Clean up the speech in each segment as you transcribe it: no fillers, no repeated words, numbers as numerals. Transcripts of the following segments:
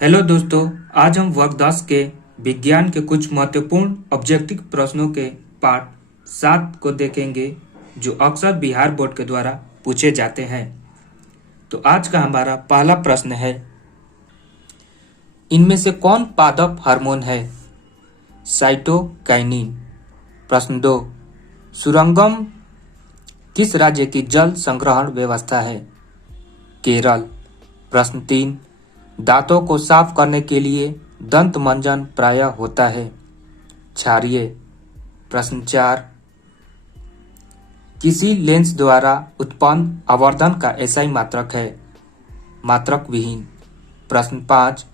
Hello दोस्तों, आज हम वर्ग 10 के विज्ञान के कुछ महत्वपूर्ण ऑब्जेक्टिव प्रश्नों के पार्ट 7 को देखेंगे जो अक्सर बिहार बोर्ड के द्वारा पूछे जाते हैं। तो आज का हमारा पहला प्रश्न है, इनमें से कौन पादप हार्मोन है? साइटोकाइनिन। प्रश्न 2, सुरंगम किस राज्य की जल संग्रहण व्यवस्था है? केरल। प्रश्न 3, दांतों को साफ करने के लिए दंत मंजन प्रायः होता है? क्षारीय। प्रश्न 4, किसी लेंस द्वारा उत्पन्न आवर्धन का एसआई मात्रक है? मात्रक विहीन। प्रश्न 5,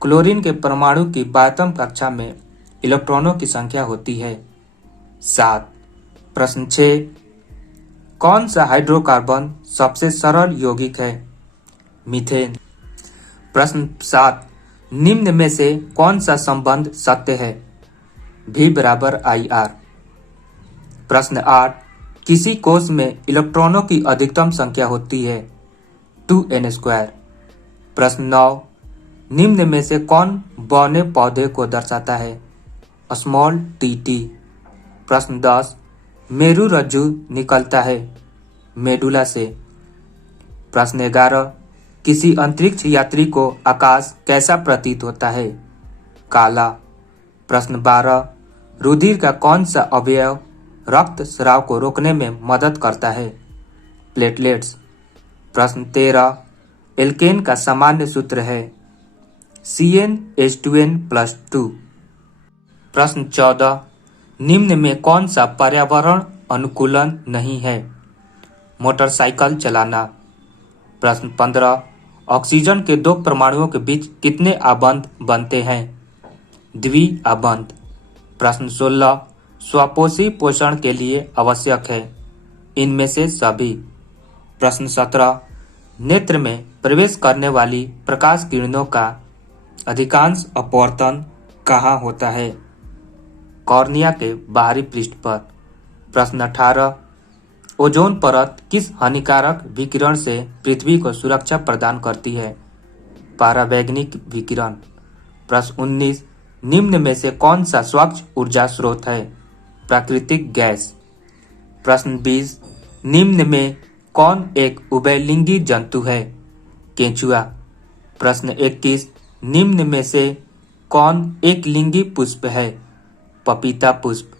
क्लोरीन के परमाणु की बाह्यतम कक्षा में इलेक्ट्रॉनों की संख्या होती है? 7। प्रश्न 6, कौन सा हाइड्रोकार्बन सबसे सरल यौगिक है? मीथेन। प्रश्न 7, निम्न में से कौन सा संबंध सत्य है? V=IR। प्रश्न 8, किसी कोश में इलेक्ट्रॉनों की अधिकतम संख्या होती है? 2n²। प्रश्न 9, निम्न में से कौन बौने पौधे को दर्शाता है? t। प्रश्न 10, मेरु रज्जु निकलता है मेडुला से? प्रश्न 11, किसी अंतरिक्ष यात्री को आकाश कैसा प्रतीत होता है? काला। प्रश्न 12, रुधिर का कौन सा अवयव रक्त स्राव को रोकने में मदद करता है? प्लेटलेट्स। प्रश्न 13, एल्केन का सामान्य सूत्र है CnH2n+2। प्रश्न 14, निम्न में कौन सा पर्यावरण अनुकूलन नहीं है? मोटरसाइकिल चलाना। प्रश्न 15, ऑक्सीजन के 2 परमाणुओं के बीच कितने आबंध बनते हैं? द्विआबंध। प्रश्न 16, स्वपोषी पोषण के लिए आवश्यक है? इनमें से सभी। प्रश्न 17, नेत्र में प्रवेश करने वाली प्रकाश किरणों का अधिकांश अपवर्तन कहाँ होता है? कॉर्निया के बाहरी पृष्ठ पर। प्रश्न 18, ओजोन परत किस हानिकारक विकिरण से पृथ्वी को सुरक्षा प्रदान करती है? पराबैंगनी विकिरण। प्रश्न 19, निम्न में से कौन सा स्वच्छ ऊर्जा स्रोत है? प्राकृतिक गैस। प्रश्न 20, निम्न में कौन एक उभयलिंगी जंतु है? केंचुआ। प्रश्न 21, निम्न में से कौन एक लिंगी पुष्प है? पपीता पुष्प।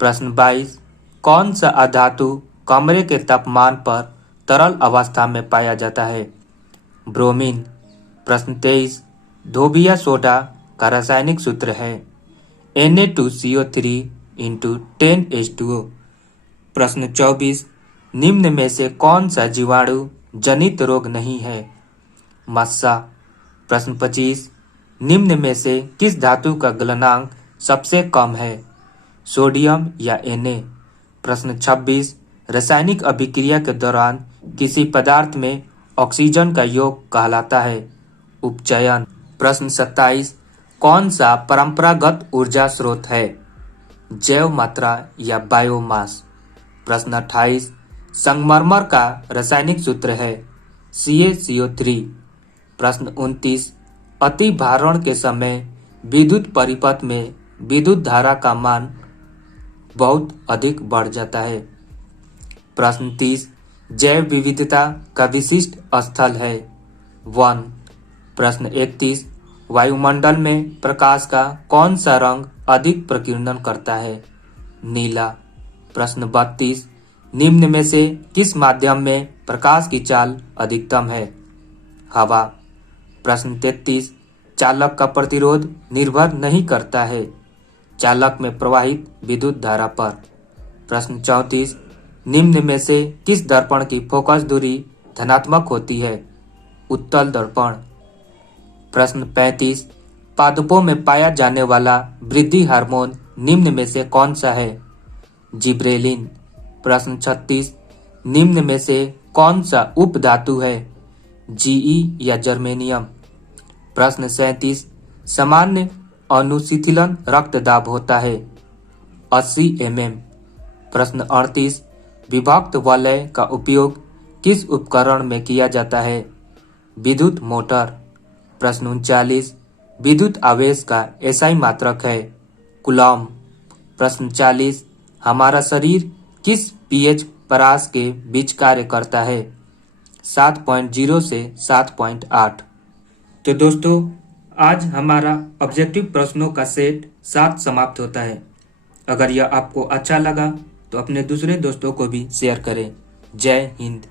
प्रश्न 22, कौन सा अधातु कमरे के तापमान पर तरल अवस्था में पाया जाता है? ब्रोमीन। प्रश्न 23, धोबिया सोडा का रासायनिक सूत्र है Na2CO3 × 10H2O। प्रश्न 24, निम्न में से कौन सा जीवाणु जनित रोग नहीं है? मस्सा। प्रश्न 25, निम्न में से किस धातु का गलनांक सबसे कम है? सोडियम या Na? प्रश्न 26, रासायनिक अभिक्रिया के दौरान किसी पदार्थ में ऑक्सीजन का योग कहलाता है? उपचयन। प्रश्न 27, कौन सा परंपरागत ऊर्जा स्रोत है? जैव मात्रा या बायोमास? प्रश्न 28, संगमरमर का रासायनिक सूत्र है CaCO3। प्रश्न 29, अति भारण के समय विद्युत परिपथ में विद्युत धारा का मान बहुत अधिक बढ़ जाता है? प्रश्न 30, जैव विविधता का विशिष्ट स्थल है? वन। प्रश्न 31, वायुमंडल में प्रकाश का कौन सा रंग अधिक प्रकीर्णन करता है? नीला। प्रश्न 32, निम्न में से किस माध्यम में प्रकाश की चाल अधिकतम है? हवा। प्रश्न 33, चालक का प्रतिरोध निर्भर नहीं करता है चालक में प्रवाहित विद्युत धारा पर? प्रश्न 34, निम्न में से किस दर्पण की फोकस दूरी धनात्मक होती है? उत्तल दर्पण। प्रश्न 35, पादपों में पाया जाने वाला वृद्धि हार्मोन निम्न में से कौन सा है? जिब्रेलिन। प्रश्न 36, निम्न में से कौन सा उप धातु है? Ge या जर्मेनियम? प्रश्न 37, सामान्य अनुशीतलन रक्तदाब होता है 80 mm। प्रश्न 38, विभक्त वलय का उपयोग किस उपकरण में किया जाता है? विद्युत मोटर। प्रश्न 39, विद्युत आवेश का एसआई मात्रक है कूलॉम। प्रश्न 40, हमारा शरीर किस पीएच परास के बीच कार्य करता है? 7.0 से 7.8। तो दोस्तों, आज हमारा ऑब्जेक्टिव प्रश्नों का सेट 7 समाप्त होता है। अगर यह आपको अच्छा लगा तो अपने दूसरे दोस्तों को भी शेयर करें। जय हिंद।